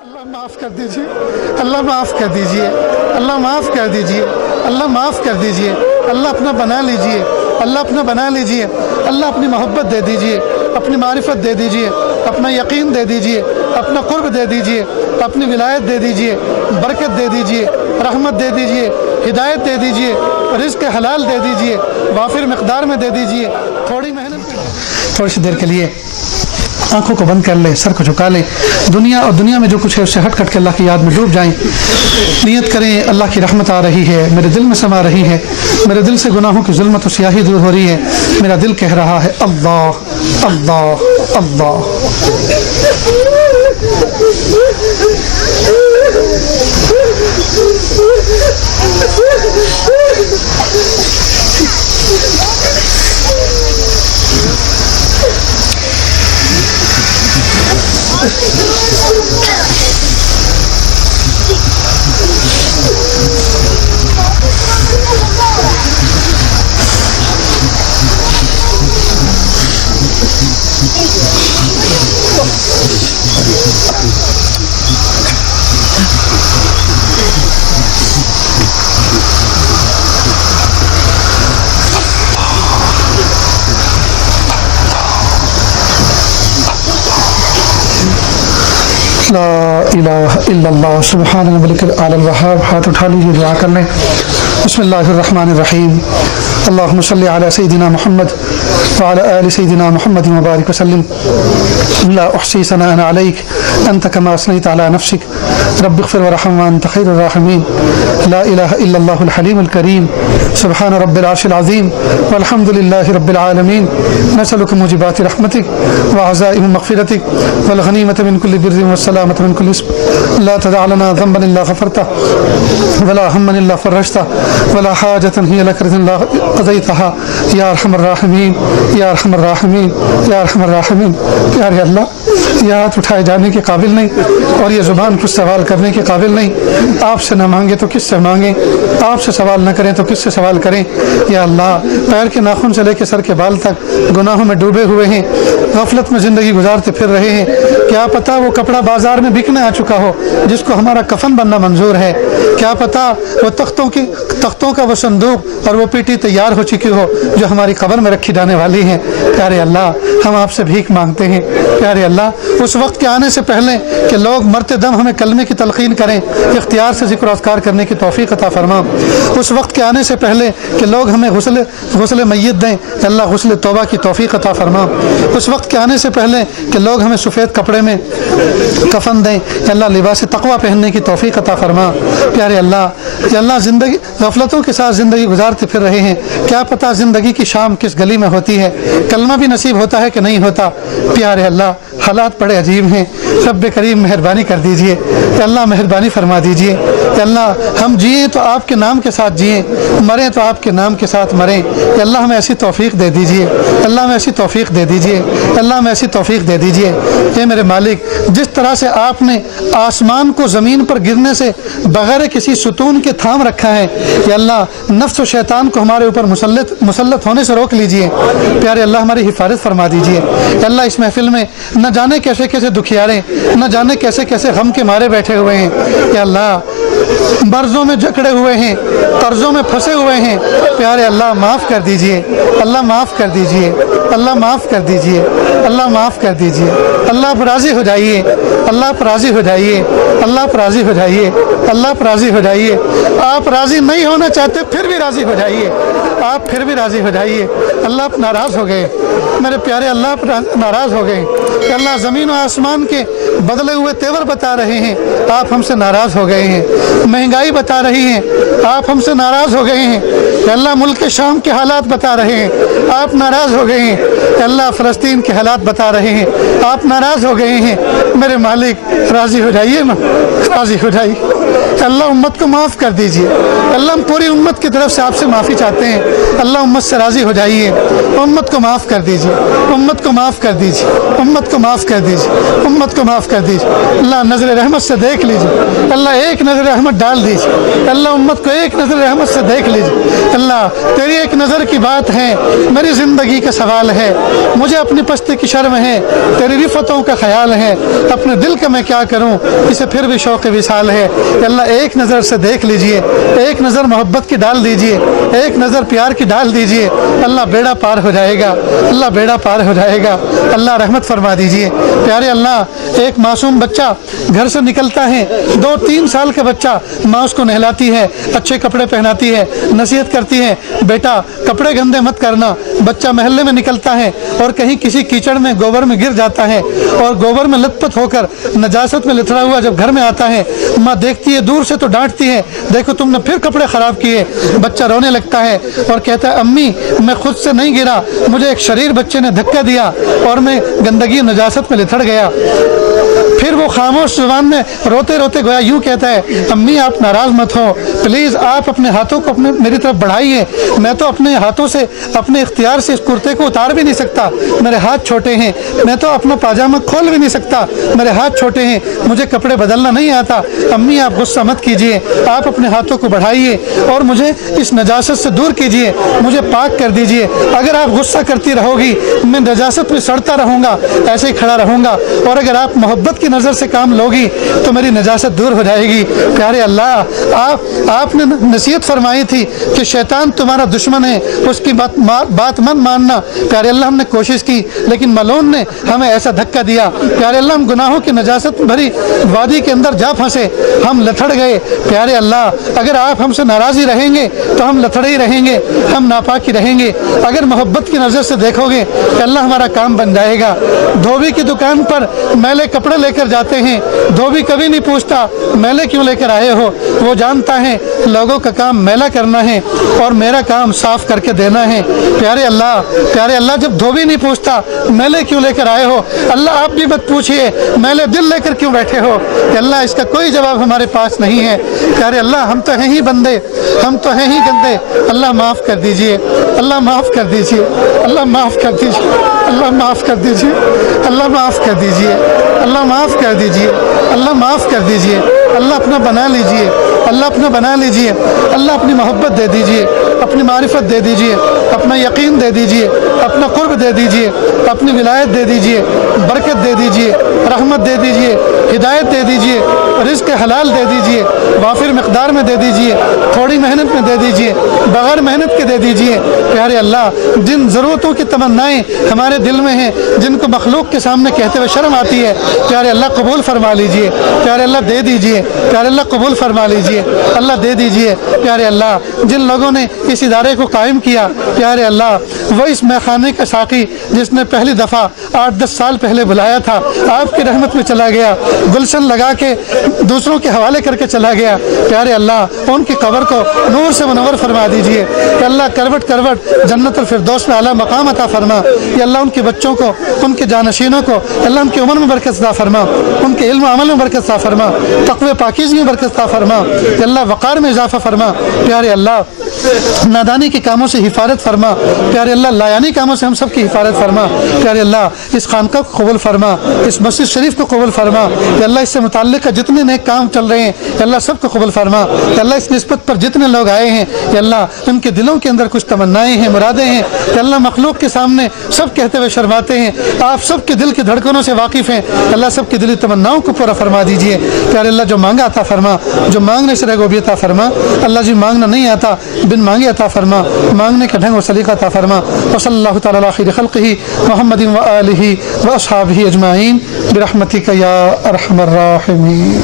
اللہ معاف کر دیجیے، اللہ معاف کر دیجیے، اللہ معاف کر دیجیے، اللہ معاف کر دیجیے، اللہ اپنا بنا لیجیے، اللہ اپنا بنا لیجیے، اللہ اپنی محبت دے دیجیے، اپنی معرفت دے دیجیے، اپنا یقین دے دیجیے، اپنا قرب دے دیجیے، اپنی ولایت دے دیجیے، برکت دے دیجیے، رحمت دے دیجیے، ہدایت دے دیجیے، رزق حلال دے دیجیے، وافر مقدار میں دے دیجیے۔ تھوڑی محنت تھوڑی سی دیر کے لیے آنکھوں کو بند کر لیں، سر کو جھکا لیں، دنیا اور دنیا میں جو کچھ ہے اس سے ہٹ کٹ کے اللہ کی یاد میں ڈوب جائیں۔ نیت کریں اللہ کی رحمت آ رہی ہے، میرے دل میں سما رہی ہے، میرے دل سے گناہوں کی ظلمت و سیاہی دور ہو رہی ہے، میرا دل کہہ رہا ہے اللہ اللہ اللہ۔ لا الہ الا اللہ سبحان الملک الاعلی الوہاب۔ ہاتھ اٹھا لیجیے، دعا کر لیں۔ بسم اللہ الرحمن الرحیم۔ اللہم صلی علی سیدنا محمد وعلی آل سیدنا محمد مبارک وسلم۔ لا احصی ثناء علیک انت کما اثنیت علی نفسک رب اغفر ورحم وانت خیر الراحمین۔ لا الہ الا اللہ الحلیم الکریم سبحان رب العرش العظیم والحمد للہ رب العالمین۔ نسألک موجبات رحمتک وعزائم مغفرتک والغنیمة من کل بر والسلامة من كل اسم۔ لا تدع لنا ذنبا الا غفرته ولا هما الا فرجته ولا حاجة هي لك رضا الا قضيتها یا ارحم الراحمین یا ارحم الراحمین یا ارحم الراحمین۔ پیارے اللہ، یہ ہاتھ اٹھائے جانے کے قابل نہیں اور یہ زبان کچھ سوال کرنے کے قابل نہیں۔ آپ سے نہ مانگے تو کس سے مانگیں، آپ سے سوال نہ کریں تو کس سے سوال کریں۔ یا اللہ، پیر کے ناخن سے لے کے سر کے بال تک گناہوں میں ڈوبے ہوئے ہیں، غفلت میں زندگی گزارتے پھر رہے ہیں۔ کیا پتہ وہ کپڑا بازار میں بکنے آ چکا ہو جس کو ہمارا کفن بننا منظور ہے، کیا پتہ وہ تختوں کا وہ صندوق اور وہ پیٹی تیار ہو چکی ہو جو ہماری قبر میں رکھی جانے والی ہیں۔ پیارے اللہ، ہم آپ سے بھیک مانگتے ہیں۔ پیارے اللہ، اس وقت کے آنے سے پہلے کہ لوگ مرتے دم ہمیں کلمے کی تلقین کریں، اختیار سے ذکر و اذکار کرنے کی توفیق عطا فرما۔ اس وقت کے آنے سے پہلے کہ لوگ ہمیں غسل میت دیں، اللہ غسل توبہ کی توفیق عطا فرما۔ اس وقت کے آنے سے پہلے کہ لوگ ہمیں سفید کپڑے میں کفن دیں، اللہ لباس تقویٰ پہننے کی توفیق عطا فرما۔ پیارے اللہ، یا اللہ، زندگی غفلتوں کے ساتھ زندگی گزارتے پھر رہے ہیں، کیا پتہ زندگی کی شام کس گلی میں ہوتی ہے، کلمہ بھی نصیب ہوتا ہے کہ نہیں ہوتا۔ پیارے اللہ، حالات بڑے عجیب ہیں، رب کریم مہربانی کر دیجئے، کہ اللہ مہربانی فرما دیجئے، کہ اللہ ہم جئیں تو آپ کے نام کے ساتھ جئیں، مریں تو آپ کے نام کے ساتھ مریں، کہ اللہ ہمیں ایسی توفیق دے دیجئے، اللہ ہمیں ایسی توفیق دے دیجئے، اللہ ہمیں ایسی توفیق دے دیجئے۔ کہ میرے مالک، جس طرح سے آپ نے آسمان کو زمین پر گرنے سے بغیر کسی ستون کے تھام رکھا ہے، یا اللہ نفس و شیطان کو ہمارے اوپر مسلط ہونے سے روک لیجئے۔ پیارے اللہ، ہماری حفاظت فرما دیجئے۔ کہ اللہ اس محفل میں نہ جانے کیسے کیسے دکھیارے، نہ جانے کیسے کیسے غم کے مارے بیٹھے ہوئے ہیں، یا اللہ مرضوں میں جکڑے ہوئے ہیں، قرضوں میں پھنسے ہوئے ہیں۔ پیارے اللہ، معاف کر دیجئے، اللہ معاف کر دیجئے، اللہ معاف کر دیجئے، اللہ معاف کر دیجئے۔ اللہ پر راضی ہو جائیے، اللہ پر راضی ہو جائیے، اللہ پر راضی ہو جائیے، اللہ پر راضی ہو جائیے۔ آپ راضی نہیں ہونا چاہتے پھر بھی راضی ہو جائیے، آپ پھر بھی راضی ہو جائیے۔ اللہ پر ناراض ہو گئے، میرے پیارے اللہ پر ناراض ہو گئے، کہ اللہ زمین و آسمان کے بدلے ہوئے تیور بتا رہے ہیں، آپ ہم سے ناراض ہو گئے ہیں۔ مہنگائی بتا رہی ہیں، آپ ہم سے ناراض ہو گئے ہیں۔ کہ اللہ ملک شام کے حالات بتا رہے ہیں، آپ ناراض ہو گئے ہیں۔ کہ اللہ فلسطین کے حالات بتا رہے ہیں، آپ ناراض ہو گئے ہیں۔ میرے مالک، راضی ہو جائیے نا، راضی ہو جائیے، اللہ امت کو معاف کر دیجیے۔ اللہ ہم پوری امت کی طرف سے آپ سے معافی چاہتے ہیں، اللہ امت سے راضی ہو جائیے، امت کو معاف کر دیجیے، امت کو معاف کر دیجیے، امت کو معاف کر دیجیے، امت کو معاف کر دیجیے۔ اللہ نظر رحمت سے دیکھ لیجیے، اللہ ایک نظر رحمت ڈال دیجیے، اللہ امت کو ایک نظر رحمت سے دیکھ لیجیے۔ اللہ تیری ایک نظر کی بات ہے، میری زندگی کا سوال ہے، مجھے اپنی پستی کی شرم ہے، تیری رفتوں کا خیال ہے، اپنے دل کا میں کیا کروں، اسے پھر بھی شوق وصال ہے۔ اللہ ایک نظر سے دیکھ لیجئے، ایک نظر محبت کی ڈال دیجئے، ایک نظر پیار کی ڈال دیجئے، اللہ بیڑا پار ہو جائے گا، اللہ بیڑا پار ہو جائے گا۔ اللہ رحمت فرما دیجئے۔ پیارے اللہ، ایک معصوم بچہ گھر سے نکلتا ہے، 2-3 سال کا بچہ، ماں اس کو نہلاتی ہے، اچھے کپڑے پہناتی ہے، نصیحت کرتی ہے، بیٹا کپڑے گندے مت کرنا۔ بچہ محلے میں نکلتا ہے اور کہیں کسی کیچڑ میں گوبر میں گر جاتا ہے اور گوبر میں لت پت ہو کر نجاست میں لتھڑا ہوا جب گھر میں آتا ہے، ماں دیکھتی ہے دور سے تو ڈانٹتی ہے، دیکھو تم نے پھر کپڑے خراب کیے۔ بچہ رونے لگتا ہے اور کہتا ہے امی میں خود سے نہیں گرا، مجھے ایک شریر بچے نے دھکا دیا اور میں گندگی نجاست میں لتھڑ گیا۔ پھر وہ خاموش زبان میں روتے روتے گویا یوں کہتا ہے امی آپ ناراض مت ہو، پلیز آپ اپنے ہاتھوں کو میری طرف بڑھائیے، میں تو اپنے ہاتھوں سے اپنے اختیار سے اس کرتے کو اتار بھی نہیں سکتا، میرے ہاتھ چھوٹے ہیں، میں تو اپنا پاجامہ کھول بھی نہیں سکتا، میرے ہاتھ چھوٹے ہیں، مجھے کپڑے بدلنا نہیں آتا۔ امی آپ غصہ مت کیجیے، آپ اپنے ہاتھوں کو بڑھائیے اور مجھے اس نجاست سے دور کیجیے، مجھے پاک کر دیجیے۔ اگر آپ غصہ کرتی رہو گی میں نجاست میں سڑتا رہوں گا، ایسے ہی کھڑا رہوں گا، اور اگر آپ محبت کی نظر سے کام لوگی تو میری نجاست دور ہو جائے گی۔ پیارے اللہ، آپ نے نصیحت فرمائی تھی کہ شیطان تمہارا دشمن ہے، اس کی بات من ماننا۔ پیارے اللہ ہم نے کوشش کی لیکن ملعون نے ہمیں ایسا دھکا دیا۔ پیارے اللہ ہم گناہوں کی نجاست بھری وادی کے اندر جا پھنسے، ہم لتھڑ گئے۔ پیارے اللہ اگر آپ ہم سے ناراضی رہیں گے تو ہم لتھڑے ہی رہیں گے، ہم ناپاکی رہیں گے۔ اگر محبت کی نظر سے دیکھو گے کہ اللہ ہمارا کام بن جائے گا۔ دھوبی کی دکان پر میلے کپڑے لے کر جاتے ہیں، دھوبی کبھی نہیں پوچھتا میلے کیوں لے کر آئے ہو، وہ جانتا ہے لوگوں کا کام میلہ کرنا ہے اور میرا کام صاف کر کے دینا ہے۔ پیارے اللہ جب دھوبی نہیں پوچھتا میلے کیوں لے کر آئے ہو، اللہ آپ بھی مت پوچھئے میلے دل لے کر کیوں بیٹھے ہو، کہ اللہ اس کا کوئی جواب ہمارے پاس نہیں ہے۔ پیارے اللہ ہم تو ہیں ہی بندے، ہم تو ہیں ہی گندے، اللہ معاف کر دیجئے، اللہ معاف کر دیجئے، اللہ معاف کر دیجئے، اللہ معاف کر دیجئے، اللہ معاف کر دیجئے، اللہ معاف کر دیجئے، اللہ معاف کر دیجئے۔ اللہ اپنا بنا لیجئے، اللہ اپنا بنا لیجئے، اللہ اپنی محبت دے دیجئے، اپنی معرفت دے دیجئے، اپنا یقین دے دیجئے، اپنا قرب دے دیجئے، اپنی ولایت دے دیجئے، برکت دے دیجئے، رحمت دے دیجئے، ہدایت دے دیجئے، رزق حلال دے دیجئے، وافر مقدار میں دے دیجئے، تھوڑی محنت میں دے دیجئے، بغیر محنت کے دے دیجئے۔ پیارے اللہ جن ضرورتوں کی تمنائیں ہمارے دل میں ہیں، جن کو مخلوق کے سامنے کہتے ہوئے شرم آتی ہے، پیارے اللہ قبول فرما لیجئے، پیارے اللہ دے دیجئے، پیارے اللہ قبول فرما لیجئے، اللہ دے دیجئے۔ پیارے اللہ جن لوگوں نے اس ادارے کو قائم کیا، پیارے اللہ وہ اس میخانے کا ساقی جس نے پہلی دفعہ 8-10 سال پہلے بلایا تھا، آپ کی رحمت میں چلا گیا، گلشن لگا کے دوسروں کے حوالے کر کے چلا گیا، پیارے اللہ ان کی قبر کو نور سے منور فرما دیجئے کہ اللہ کروٹ کروٹ جنت الفردوس میں اعلیٰ مقام عطا فرما۔ یا اللہ ان کے بچوں کو، ان کے جانشینوں کو اللہ ان کی عمر میں برکت عطا فرما، ان کے علم و عمل میں برکت عطا فرما، تقوی پاکیزگی میں برکت عطا فرما، کہ اللہ وقار میں اضافہ فرما۔ پیارے اللہ نادانی کے کاموں سے حفاظت فرما، پیارے اللہ لایانی کاموں سے ہم سب کی حفاظت فرما۔ پیارے اللہ اس خانقاہ کو قبول فرما، اس مسجد شریف کو قبول فرما، کہ اللہ اس سے متعلق جتنے نیک کام چل رہے ہیں کہ اللہ سب کو قبول فرما، کہ اللہ اس نسبت پر جتنے لوگ آئے ہیں کہ اللہ ان کے دلوں کے اندر کچھ تمنائیں ہیں، مرادیں ہیں، کہ اللہ مخلوق کے سامنے سب کہتے ہوئے شرماتے ہیں، آپ سب کے دل کی دھڑکنوں سے واقف ہیں، اللہ سب کی دلی تمناؤں کو پورا فرما دیجئے۔ پیارے اللہ جو مانگا عطا فرما، جو مانگنے سے رغبت عطا فرما، اللہ جی مانگنا نہیں آتا بن مانگے عطا فرما، مانگنے کا ڈھنگ و سلیقہ عطا فرما۔ وصلی اللہ تعالی علی خیر خلقہ محمد و آلہ و اصحابہ اجمعین برحمتک یا ارحم الراحمین۔